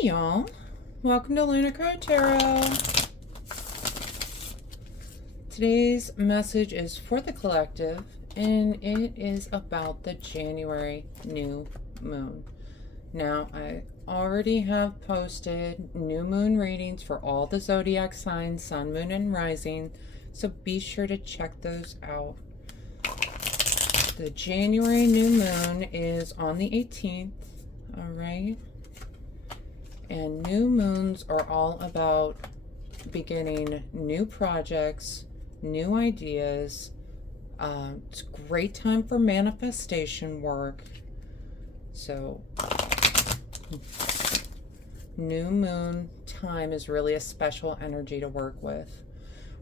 y'all, welcome to Lunar Tarot. Today's message is for the collective, and it is about the January new moon. Now, I already have posted new moon readings for all the zodiac signs, sun, moon, and rising, so be sure to check those out. The January new moon is on the 18th, all right? And new moons are all about beginning new projects, new ideas. It's a great time for manifestation work. So, new moon time is really a special energy to work with.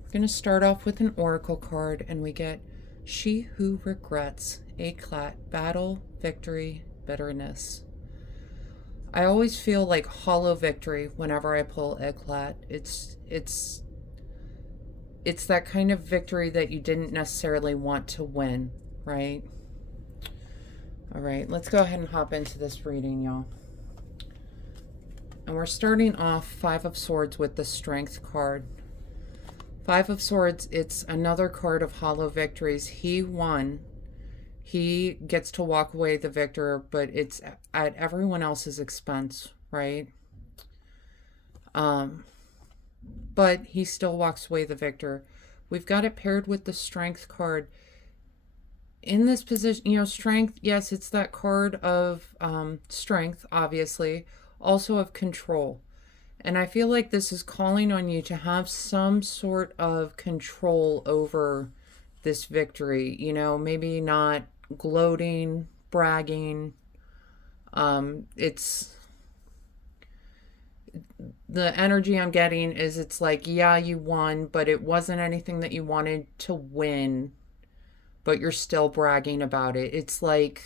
We're going to start off with an oracle card, and we get She Who Regrets, Eclat, Battle, Victory, Bitterness. I always feel like hollow victory whenever I pull Eclat. It's that kind of victory that you didn't necessarily want to win, right? All right, let's go ahead and hop into this reading, y'all. And we're starting off Five of Swords with the Strength card. Five of Swords, it's another card of hollow victories. He won. He gets to walk away the victor, but it's at everyone else's expense, right? But he still walks away the victor. We've got it paired with the Strength card. In this position, Strength, yes, it's that card of strength, obviously, also of control. And I feel like this is calling on you to have some sort of control over this victory. Maybe not gloating, bragging. It's the energy I'm getting is it's like, yeah, you won, but it wasn't anything that you wanted to win, but you're still bragging about it. It's like,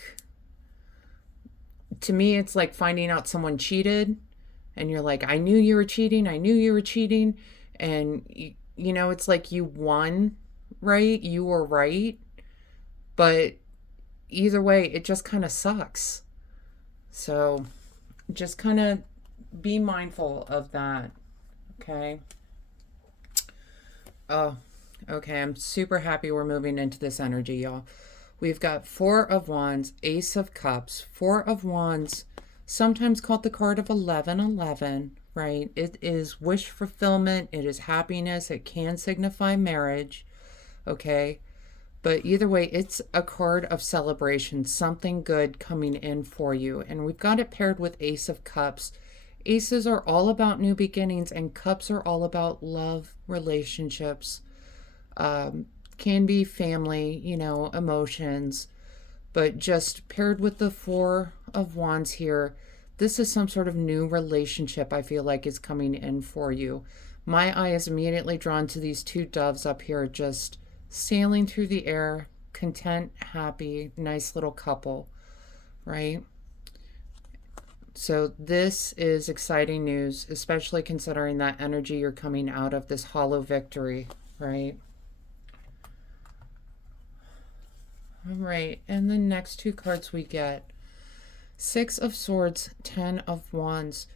to me, it's like finding out someone cheated and you're like, I knew you were cheating. And it's like you won, right? You were right. But either way, it just kind of sucks. So just kind of be mindful of that, okay? Oh, okay, I'm super happy we're moving into this energy, y'all. We've got Four of Wands, Ace of Cups. Four of Wands, sometimes called the card of 1111, right? It is wish fulfillment. It is happiness. It can signify marriage, okay? But either way, it's a card of celebration, something good coming in for you. And we've got it paired with Ace of Cups. Aces are all about new beginnings, and cups are all about love, relationships, can be family, emotions. But just paired with the Four of Wands here, this is some sort of new relationship I feel like is coming in for you. My eye is immediately drawn to these two doves up here, just sailing through the air, content, happy, nice little couple, right? So this is exciting news, especially considering that energy you're coming out of, this hollow victory, right? All right, and the next two cards we get, Six of Swords, Ten of Wands.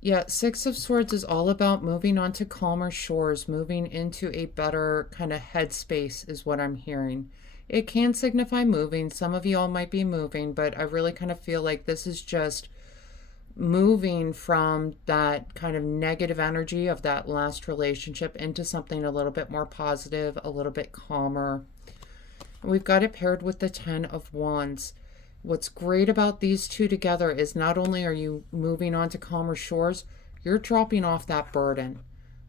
Yeah, Six of Swords is all about moving on to calmer shores, moving into a better kind of headspace is what I'm hearing. It can signify moving. Some of you all might be moving, but I really kind of feel like this is just moving from that kind of negative energy of that last relationship into something a little bit more positive, a little bit calmer. We've got it paired with the Ten of Wands. What's great about these two together is not only are you moving on to calmer shores, you're dropping off that burden,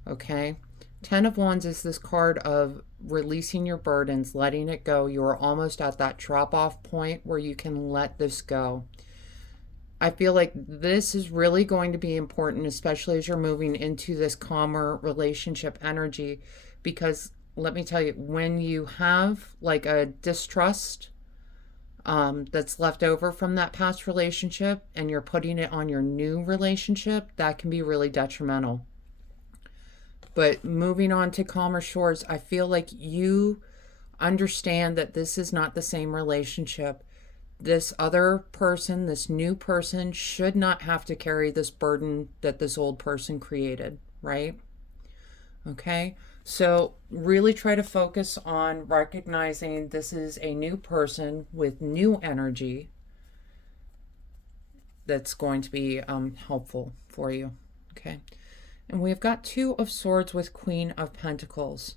okay? Ten of Wands is this card of releasing your burdens, letting it go. You're almost at that drop-off point where you can let this go. I feel like this is really going to be important, especially as you're moving into this calmer relationship energy, because let me tell you, when you have like a distrust that's left over from that past relationship and you're putting it on your new relationship, that can be really detrimental. But moving on to calmer shores, I feel like you understand that this is not the same relationship. this other person, this new person, should not have to carry this burden that this old person created, right? Okay, so really try to focus on recognizing this is a new person with new energy that's going to be helpful for you. Okay, and we've got Two of Swords with Queen of Pentacles.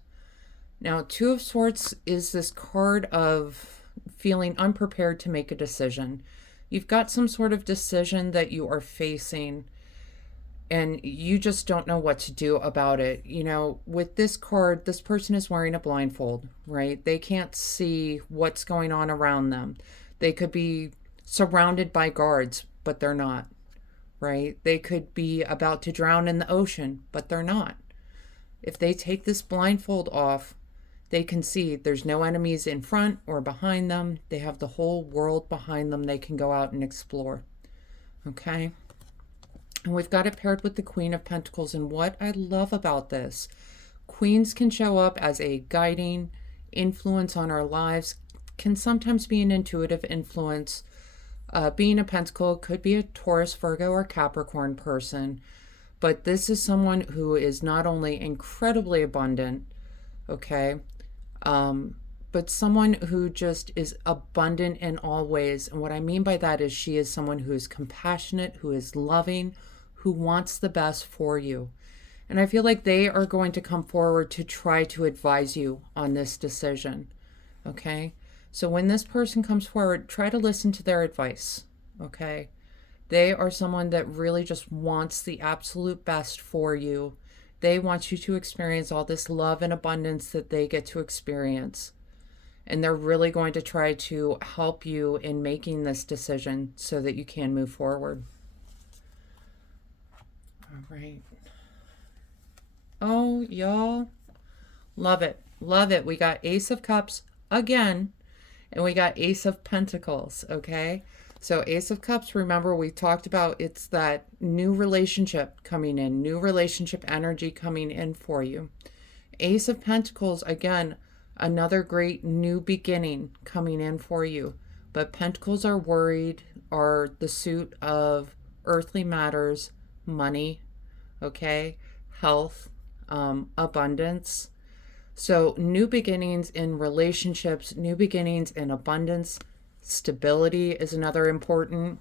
Now, Two of Swords is this card of feeling unprepared to make a decision. You've got some sort of decision that you are facing and you just don't know what to do about it. You know, with this card, this person is wearing a blindfold, right? They can't see what's going on around them. They could be surrounded by guards, but they're not, right? They could be about to drown in the ocean, but they're not. If they take this blindfold off, they can see there's no enemies in front or behind them. They have the whole world behind them they can go out and explore. Okay? And we've got it paired with the Queen of Pentacles. And what I love about this, queens can show up as a guiding influence on our lives, can sometimes be an intuitive influence. Being a pentacle could be a Taurus, Virgo, or Capricorn person. But this is someone who is not only incredibly abundant, okay, but someone who just is abundant in all ways. And what I mean by that is she is someone who is compassionate, who is loving, who wants the best for you. And I feel like they are going to come forward to try to advise you on this decision. Okay? So when this person comes forward, try to listen to their advice. Okay? They are someone that really just wants the absolute best for you. They want you to experience all this love and abundance that they get to experience. And they're really going to try to help you in making this decision so that you can move forward. All right. Oh, y'all. Love it. Love it. We got Ace of Cups again. And we got Ace of Pentacles. Okay. So Ace of Cups, remember we talked about it's that new relationship coming in, new relationship energy coming in for you. Ace of Pentacles, again, another great new beginning coming in for you. But Pentacles are worried, are the suit of earthly matters, money, okay, health, abundance. So new beginnings in relationships, new beginnings in abundance. Stability is another important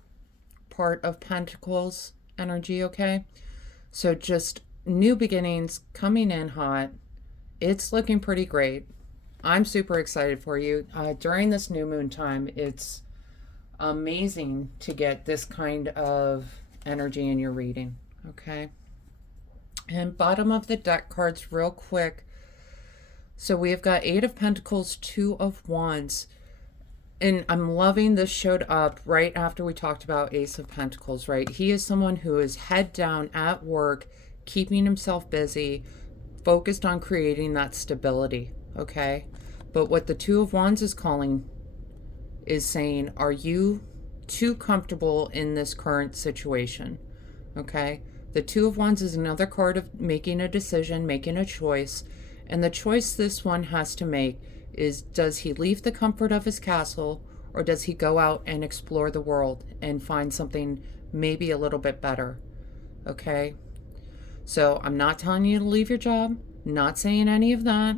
part of Pentacles energy, okay? So just new beginnings coming in hot. It's looking pretty great. I'm super excited for you. During this new moon time, it's amazing to get this kind of energy in your reading, okay? And bottom of the deck cards real quick. So we have got Eight of Pentacles, Two of Wands. And I'm loving this showed up right after we talked about Ace of Pentacles, right? He is someone who is head down at work, keeping himself busy, focused on creating that stability, okay? But what the Two of Wands is calling is saying, are you too comfortable in this current situation, okay? The Two of Wands is another card of making a decision, making a choice. And the choice this one has to make is, does he leave the comfort of his castle or does he go out and explore the world and find something maybe a little bit better? Okay? So I'm not telling you to leave your job, not saying any of that.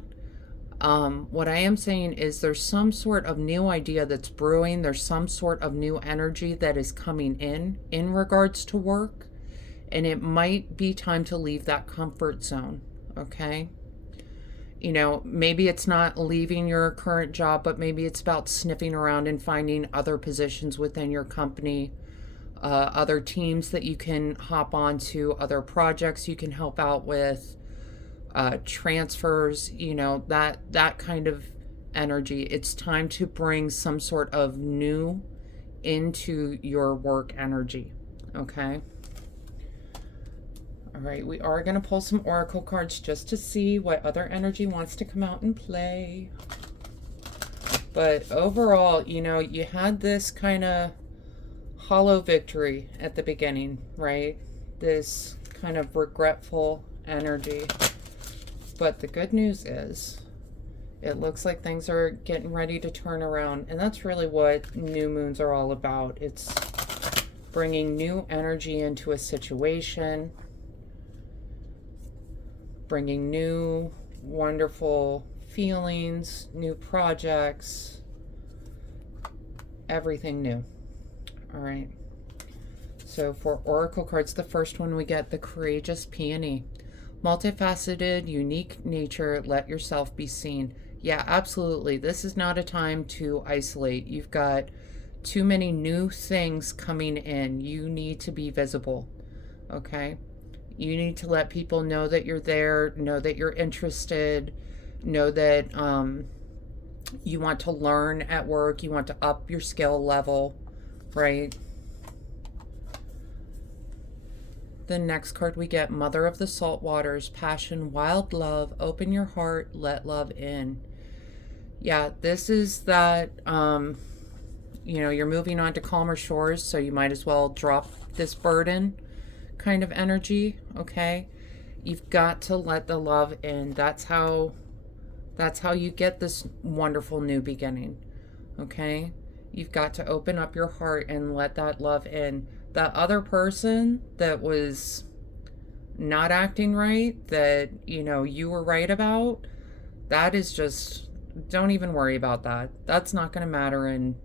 What I am saying is there's some sort of new idea that's brewing. There's some sort of new energy that is coming in regards to work. And it might be time to leave that comfort zone. Okay? You know, maybe it's not leaving your current job, but maybe it's about sniffing around and finding other positions within your company, other teams that you can hop onto, other projects you can help out with, transfers, you know, that kind of energy. It's time to bring some sort of new into your work energy, okay? All right, we are going to pull some oracle cards just to see what other energy wants to come out and play. But overall, you know, you had this kind of hollow victory at the beginning, right? This kind of regretful energy. But the good news It looks like things are getting ready to turn around. And that's really what new moons are all about. It's bringing new energy into a situation, bringing new wonderful feelings, new projects, everything new. All right. So for oracle cards, the first one we get the courageous peony. Multifaceted, unique nature, let yourself be seen. Yeah, absolutely. This is not a time to isolate. You've got too many new things coming in. You need to be visible, okay? You need to let people know that you're there, know that you're interested, know that you want to learn at work, you want to up your skill level, right? The next card we get, Mother of the Salt Waters, passion, wild love, open your heart, let love in. Yeah, this is that, you're moving on to calmer shores, so you might as well drop this burden kind of energy, okay? You've got to let the love in. That's how you get this wonderful new beginning, okay? You've got to open up your heart and let that love in. That other person that was not acting right, that, you were right about, that is just, don't even worry about that. That's not going to matter in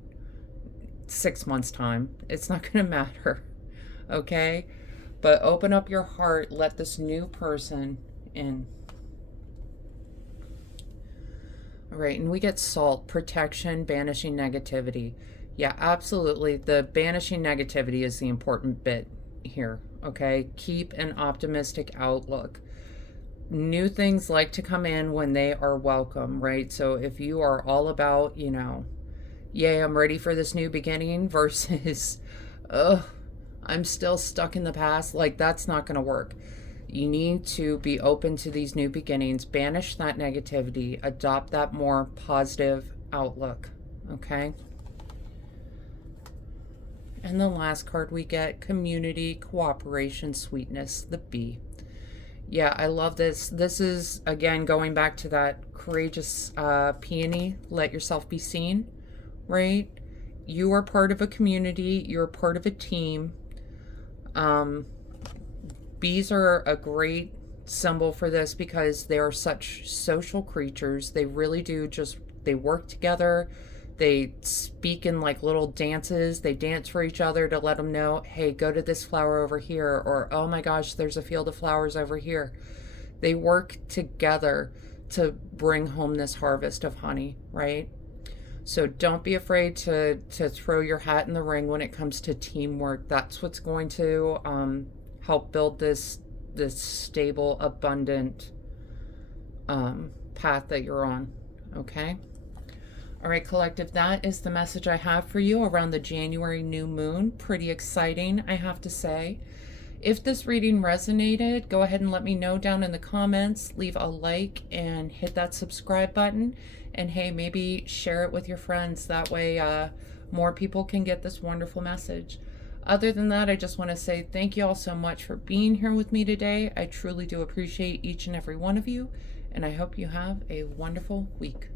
6 months' time. It's not going to matter, okay? But open up your heart, let this new person in. All right, and we get salt, protection, banishing negativity. Yeah, absolutely. The banishing negativity is the important bit here, okay? Keep an optimistic outlook. New things like to come in when they are welcome, right? So if you are all about, yay, I'm ready for this new beginning versus, I'm still stuck in the past, like that's not going to work. You need to be open to these new beginnings, banish that negativity, adopt that more positive outlook, okay? And the last card we get, community, cooperation, sweetness, the bee. Yeah, I love this. This is, again, going back to that courageous peony, let yourself be seen, right? You are part of a community. You're part of a team. Bees are a great symbol for this because they are such social creatures. They really do they work together. They speak in like little dances. They dance for each other to let them know, hey, go to this flower over here, or oh my gosh, there's a field of flowers over here. They work together to bring home this harvest of honey, right? So don't be afraid to throw your hat in the ring when it comes to teamwork. That's what's going to help build this stable, abundant path that you're on, okay? All right, collective, that is the message I have for you around the January new moon. Pretty exciting, I have to say. If this reading resonated, go ahead and let me know down in the comments. Leave a like and hit that subscribe button. And hey, maybe share it with your friends. That way more people can get this wonderful message. Other than that, I just want to say thank you all so much for being here with me today. I truly do appreciate each and every one of you. And I hope you have a wonderful week.